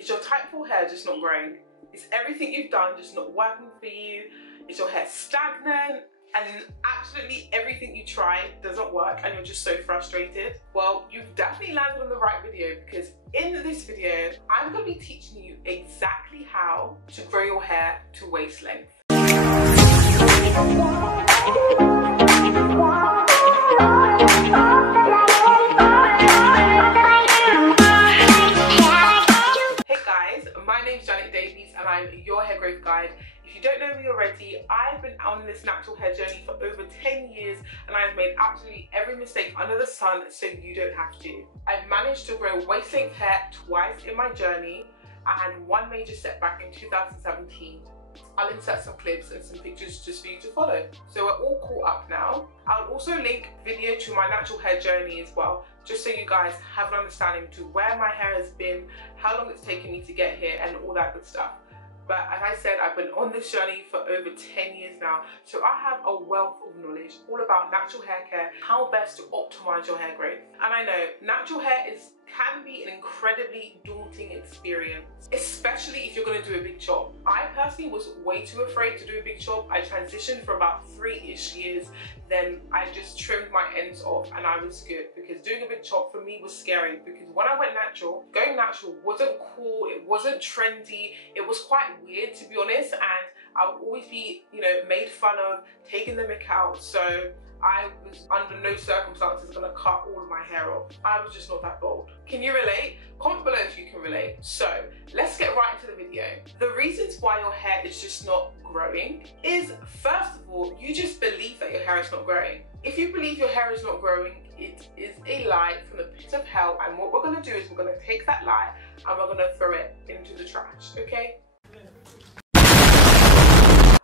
Is your type 4 hair just not growing? Is everything you've done just not working for you? Is your hair stagnant? And absolutely everything you try doesn't work and you're just so frustrated? Well, you've definitely landed on the right video, because in this video, I'm going to be teaching you exactly how to grow your hair to waist length. I'm your hair growth guide. If you don't know me already, I've been on this natural hair journey for over 10 years and I've made absolutely every mistake under the sun so you don't have to. I've managed to grow waist length hair twice in my journey. I had one major setback in 2017. I'll insert some clips and some pictures just for you to follow. So we're all caught up now. I'll also link video to my natural hair journey as well, just so you guys have an understanding to where my hair has been, how long it's taken me to get here, and all that good stuff. But as I said, I've been on this journey for over 10 years now, so I have a wealth of knowledge all about natural hair care, how best to optimize your hair growth. And I know natural hair can be an incredibly daunting experience, especially if you're going to do a big chop. I personally was way too afraid to do a big chop. I transitioned for about 3-ish years, then I just trimmed my ends off and I was good, because doing a big chop for me was scary, because when I went natural, going natural wasn't cool, it wasn't trendy, it was quite weird to be honest, and I would always be, made fun of, taking the mick out. So I was under no circumstances gonna cut all of my hair off. I was just not that bold. Can you relate? Comment below if you can relate. So let's get right into the video. The reasons why your hair is just not growing is, first of all, you just believe that your hair is not growing. If you believe your hair is not growing, it is a lie from the pit of hell, and what we're gonna do is we're gonna take that lie and we're gonna throw it into the trash, okay?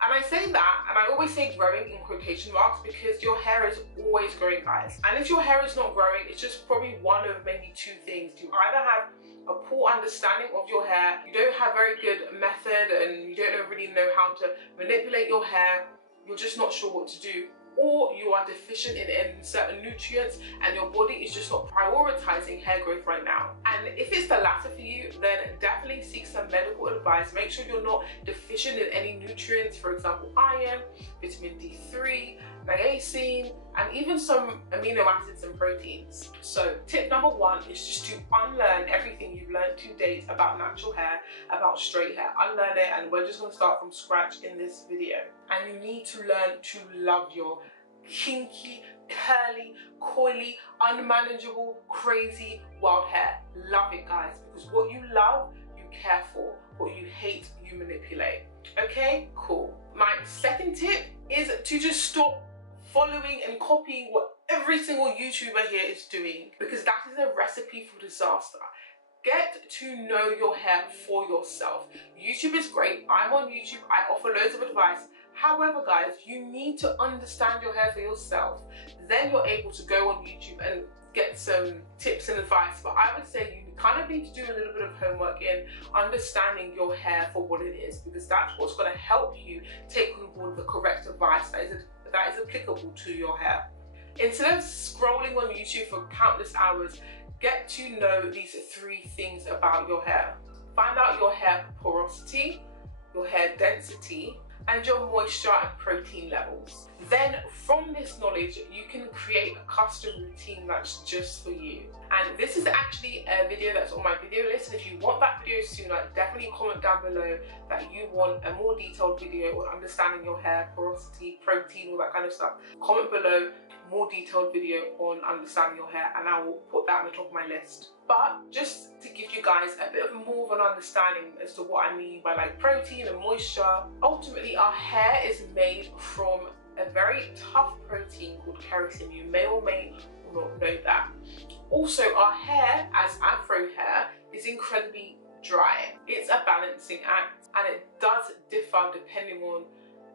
And I say that, and I always say growing in quotation marks, because your hair is always growing, guys. And if your hair is not growing, it's just probably one of maybe two things. You either have a poor understanding of your hair, you don't have very good method, and you don't really know how to manipulate your hair, you're just not sure what to do, or you are deficient in certain nutrients and your body is just not prioritizing hair growth right now. And if it's the latter for you, then definitely seek some medical advice. Make sure you're not deficient in any nutrients, for example, iron, vitamin D3, niacin, and even some amino acids and proteins. So tip number one is just to unlearn everything you've learned to date about natural hair, about straight hair. Unlearn it, and we're just going to start from scratch in this video. And you need to learn to love your kinky, curly, coily, unmanageable, crazy, wild hair. Love it, guys, because what you love, you care for. What you hate, you manipulate. Okay, cool. My second tip is to just stop following and copying what every single YouTuber here is doing, because that is a recipe for disaster. Get to know your hair for yourself. YouTube is great. I'm on YouTube. I offer loads of advice. However, guys, you need to understand your hair for yourself. Then you're able to go on YouTube and get some tips and advice. But I would say you kind of need to do a little bit of homework in understanding your hair for what it is, because that's what's going to help you take on board the correct advice that is applicable to your hair. Instead of scrolling on YouTube for countless hours, get to know these 3 things about your hair. Find out your hair porosity, your hair density, and your moisture and protein levels. Then from this knowledge, you can create a custom routine that's just for you. And this is actually a video that's on my video list, and if you want that video sooner, definitely comment down below that you want a more detailed video on understanding your hair, porosity, protein, all that kind of stuff. Comment below more detailed video on understanding your hair, and I will put that on the top of my list. But just to give you guys a bit of more of an understanding as to what I mean by like protein and moisture, ultimately our hair is made from a very tough protein called keratin. You may or may not know that. Also, our hair, as afro hair, is incredibly dry. It's a balancing act, and it does differ depending on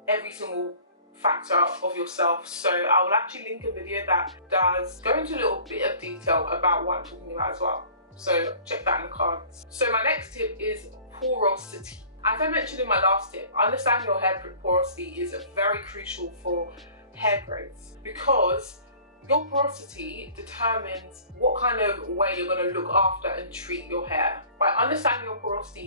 every single factor of yourself. So I will actually link a video that does go into a little bit of detail about what I'm talking about as well. So check that in the cards. So my next tip is porosity. As I mentioned in my last tip, understanding your hair porosity is very crucial for hair growth, because your porosity determines what kind of way you're going to look after and treat your hair. By understanding your porosity,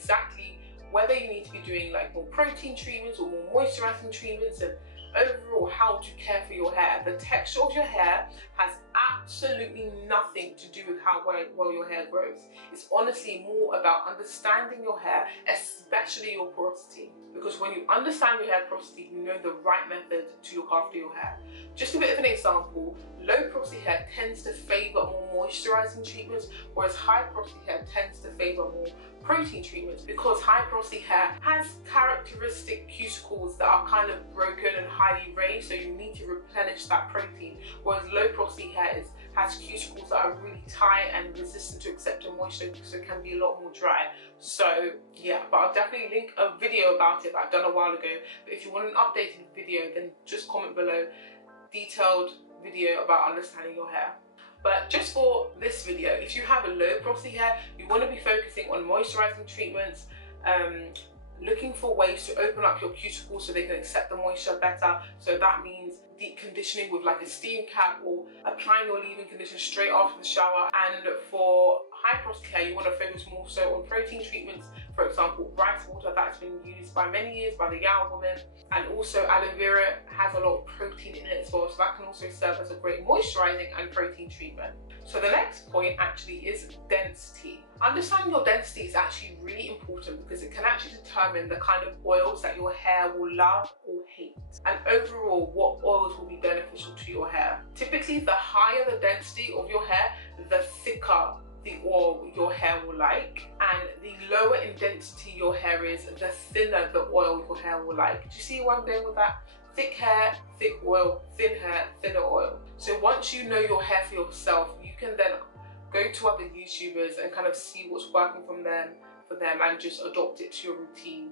exactly whether you need to be doing like more protein treatments or more moisturizing treatments, and overall how to care for your hair. The texture of your hair has absolutely nothing to do with how well your hair grows. It's honestly more about understanding your hair, especially your porosity. Because when you understand your hair porosity, you know the right method to look after your hair. Just a bit of an example, low porosity hair tends to favor more moisturizing treatments, whereas high porosity hair tends to favor more protein treatments, because high porosity hair has characteristic cuticles that are kind of broken and highly raised, so you need to replenish that protein, whereas low porosity hair has cuticles that are really tight and resistant to accepting moisture, so it can be a lot more dry. So yeah, but I'll definitely link a video about it that I've done a while ago. But if you want an updated video, then just comment below, detailed video about understanding your hair. But just for this video, if you have a low porosity hair, you want to be focusing on moisturizing treatments, looking for ways to open up your cuticles so they can accept the moisture better. So that means deep conditioning with like a steam cap, or applying your leave-in conditioner straight after the shower. And for high porosity hair, you want to focus more so on protein treatments. For example, rice water, that's been used by many years by the Yao woman, and also aloe vera has a lot of protein in it as well, so that can also serve as a great moisturizing and protein treatment. So the next point actually is density. Understanding your density is actually really important because it can actually determine the kind of oils that your hair will love or hate, and overall what oils will be beneficial to your hair. Typically, the higher the density of your hair, the thicker the oil your hair will like, and the lower in density your hair is, the thinner the oil your hair will like. Do you see where I'm going with that? Thick hair, thick oil, thin hair, thinner oil. So once you know your hair for yourself, you can then go to other YouTubers and kind of see what's working for them and just adopt it to your routine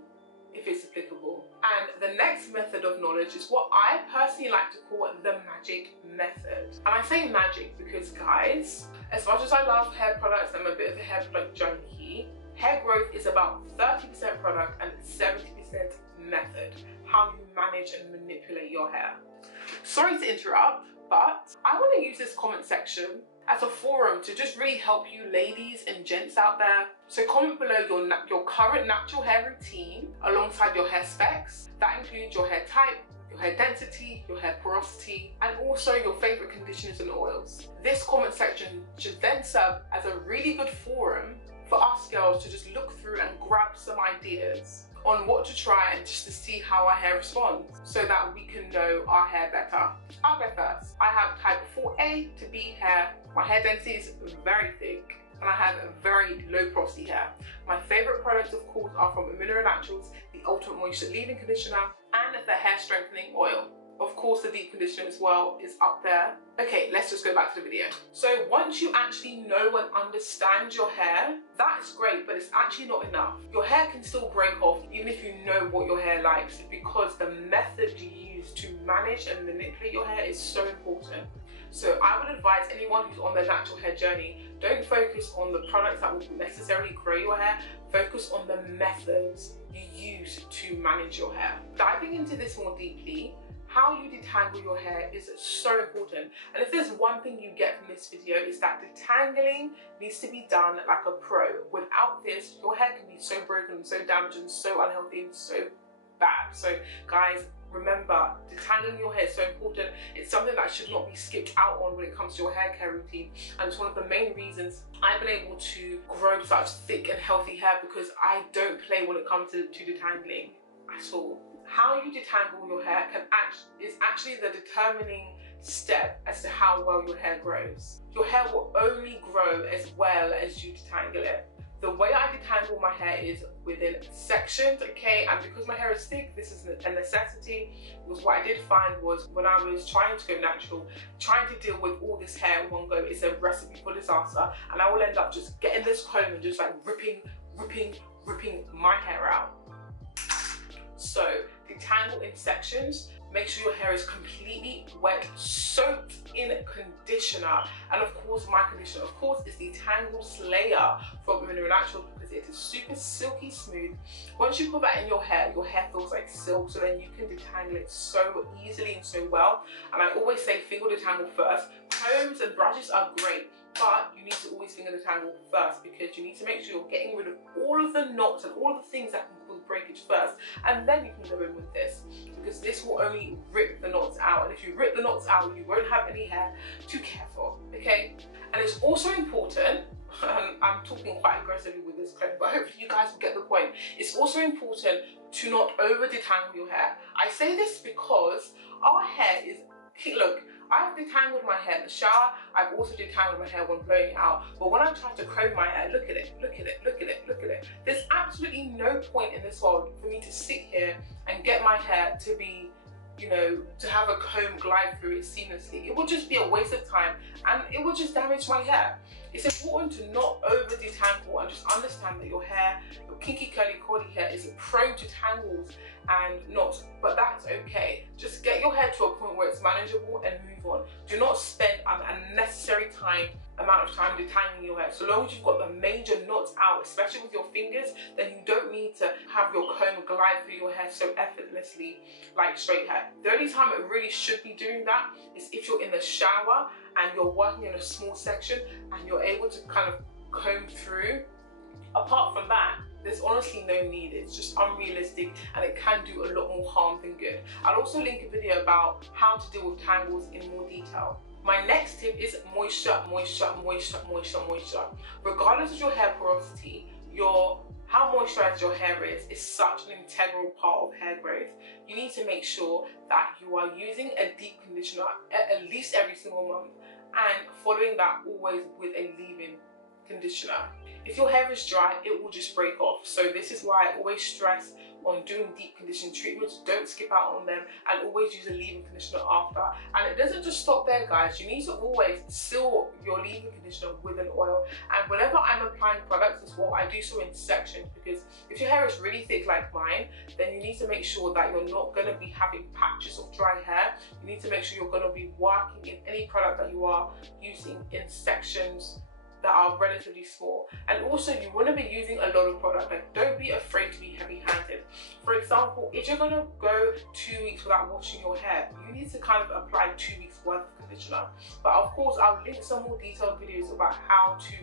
if it's applicable. And the next method of knowledge is what I personally like to call the magic method. And I say magic because, guys, as much as I love hair products, I'm a bit of a hair product junkie. Hair growth is about 30% product and 70% method, how you manage and manipulate your hair. Sorry to interrupt, but I want to use this comment section as a forum to just really help you ladies and gents out there. So comment below your current natural hair routine alongside your hair specs. That includes your hair type, your hair density, your hair porosity, and also your favorite conditioners and oils. This comment section should then serve as a really good forum for us girls to just look through and grab some ideas on what to try and just to see how our hair responds, so that we can know our hair better. I'll go first. I have type 4A to B hair. My hair density is very thick, and I have a very low porosity hair. My favorite products, of course, are from Amino Naturals, the Ultimate Moisture Leave-In Conditioner, and the Hair Strengthening Oil. Of course, the deep conditioner as well is up there. Okay, let's just go back to the video. So once you actually know and understand your hair, that's great, but it's actually not enough. Your hair can still break off even if you know what your hair likes, because the method you use to manage and manipulate your hair is so important. So I would advise anyone who's on their natural hair journey, don't focus on the products that will necessarily grow your hair, focus on the methods you use to manage your hair. Diving into this more deeply, how you detangle your hair is so important. And if there's one thing you get from this video, is that detangling needs to be done like a pro. Without this, your hair can be so broken, so damaged, and so unhealthy, and so bad. So guys, remember, detangling your hair is so important. It's something that should not be skipped out on when it comes to your hair care routine. And it's one of the main reasons I've been able to grow such thick and healthy hair, because I don't play when it comes to detangling at all. How you detangle your hair is actually the determining step as to how well your hair grows. Your hair will only grow as well as you detangle it. The way I detangle my hair is within sections, okay? And because my hair is thick, this is a necessity. Because what I did find was, when I was trying to go natural, trying to deal with all this hair in one go is a recipe for disaster. And I will end up just getting this comb and just like ripping my hair out. So detangle in sections. Make sure your hair is completely wet, soaked in conditioner. And of course, my conditioner, of course, is the Tangle Slayer from Amino Naturals, because it is super silky smooth. Once you put that in your hair feels like silk, so then you can detangle it so easily and so well. And I always say finger detangle first. Combs and brushes are great, but you need to always finger detangle first, because you need to make sure you're getting rid of all of the knots and all of the things that can cause breakage first, and then you can go in with this, because this will only rip the knots out, and if you rip the knots out, you won't have any hair to care for, okay? And it's also important, and I'm talking quite aggressively with this clip, but hopefully you guys will get the point. It's also important to not over detangle your hair. I say this because our hair is, look, I've detangled my hair in the shower, I've also detangled my hair when blowing it out, but when I try to comb my hair, look at it, look at it, look at it, look at it. There's absolutely no point in this world for me to sit here and get my hair to be, you know, to have a comb glide through it seamlessly. It will just be a waste of time, and it will just damage my hair. It's important to not over detangle and just understand that your hair, your kinky curly hair, is prone to tangles and knots, but that's okay. Just get your hair to a point where it's manageable and move on. Do not spend an unnecessary amount of time detangling your hair. So long as you've got the major knots out, especially with your fingers, then you don't need to have your comb glide through your hair so effortlessly like straight hair. The only time it really should be doing that is if you're in the shower and you're working in a small section and you're able to kind of comb through. Apart from that, there's honestly no need. It's just unrealistic, and it can do a lot more harm than good. I'll also link a video about how to deal with tangles in more detail. My next tip is moisture, moisture, moisture, moisture, moisture. Regardless of your hair porosity, how moisturized your hair is such an integral part of hair growth. You need to make sure that you are using a deep conditioner at least every single month, and following that always with a leave-in conditioner. If your hair is dry, it will just break off. So this is why I always stress on doing deep conditioning treatments. Don't skip out on them, and always use a leave-in conditioner after. And it doesn't just stop there, guys. You need to always seal your leave-in conditioner with an oil. And whenever I'm applying products as well, I do so in sections, because if your hair is really thick like mine, then you need to make sure that you're not going to be having patches of dry hair. You need to make sure you're going to be working in any product that you are using in sections that are relatively small. And also, you want to be using a lot of product. Like, don't be afraid to be heavy-handed. For example, if you're going to go 2 weeks without washing your hair, you need to kind of apply 2 weeks worth of conditioner. But of course, I'll link some more detailed videos about how to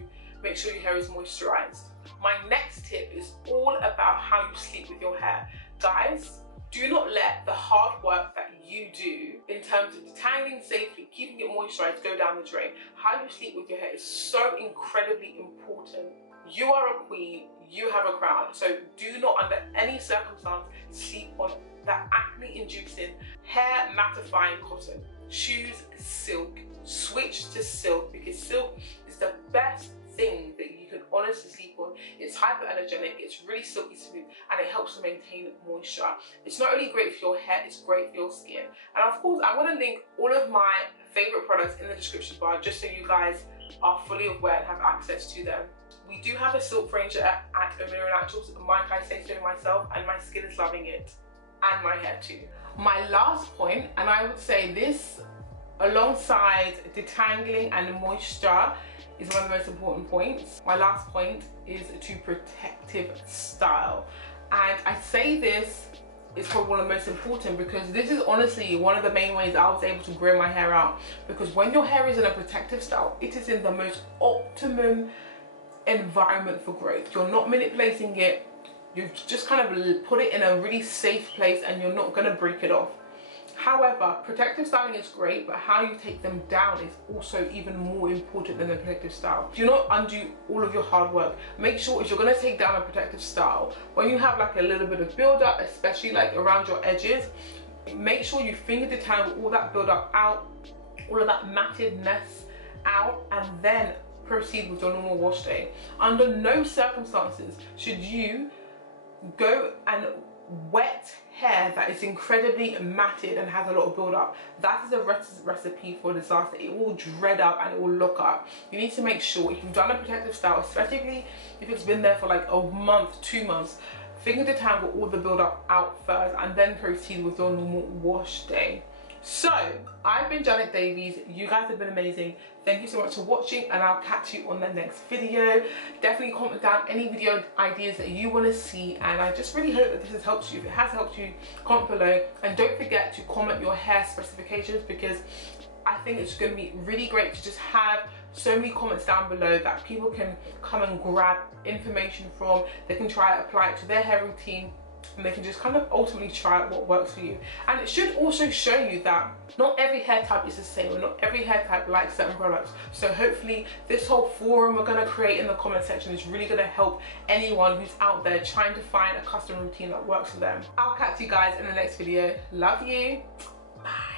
make sure your hair is moisturized. My next tip is all about how you sleep with your hair. Guys, do not let the hard work that you do in terms of detangling safely, keeping it moisturized, go down the drain. How you sleep with your hair is so incredibly important. You are a queen, you have a crown, so do not under any circumstance sleep on that acne-inducing, hair mattifying cotton. Choose silk. Switch to silk, because silk is the best thing that you can honestly sleep on. It's hypoallergenic, it's really silky smooth, and it helps to maintain moisture. It's not only great for your hair, it's great for your skin. And of course, I'm going to link all of my favorite products in the description bar, just so you guys are fully aware and have access to them. We do have a silk range at Amino Naturals, might I say so myself, and my skin is loving it, and my hair too. My last point, and I would say this alongside detangling and moisture, is one of the most important points. My last point is to protective style. And I say this is probably one of the most important, because this is honestly one of the main ways I was able to grow my hair out. Because when your hair is in a protective style, it is in the most optimum environment for growth. You're not manipulating it, you've just kind of put it in a really safe place, and you're not going to break it off. However, protective styling is great, but how you take them down is also even more important than the protective style. Do not undo all of your hard work. Make sure if you're going to take down a protective style, when you have like a little bit of build up, especially like around your edges, make sure you finger detangle all that build up out, all of that mattedness out, and then proceed with your normal wash day. Under no circumstances should you go and wet hair that is incredibly matted and has a lot of build up. That is a recipe for disaster. It will dread up and it will look up. You need to make sure, if you've done a protective style, especially if it's been there for like a month, 2 months, finger detangle all the build up out first, and then proceed with your normal wash day. So, I've been Janet Davies. You guys have been amazing. Thank you so much for watching, and I'll catch you on the next video. Definitely comment down any video ideas that you want to see, and I just really hope that this has helped you. If it has helped you, comment below, and don't forget to comment your hair specifications, because I think it's going to be really great to just have so many comments down below that people can come and grab information from. They can try it, apply it to their hair routine, and they can just kind of ultimately try out what works for you. And it should also show you that not every hair type is the same, or not every hair type likes certain products. So hopefully this whole forum we're going to create in the comment section is really going to help anyone who's out there trying to find a custom routine that works for them. I'll catch you guys in the next video. Love you. Bye.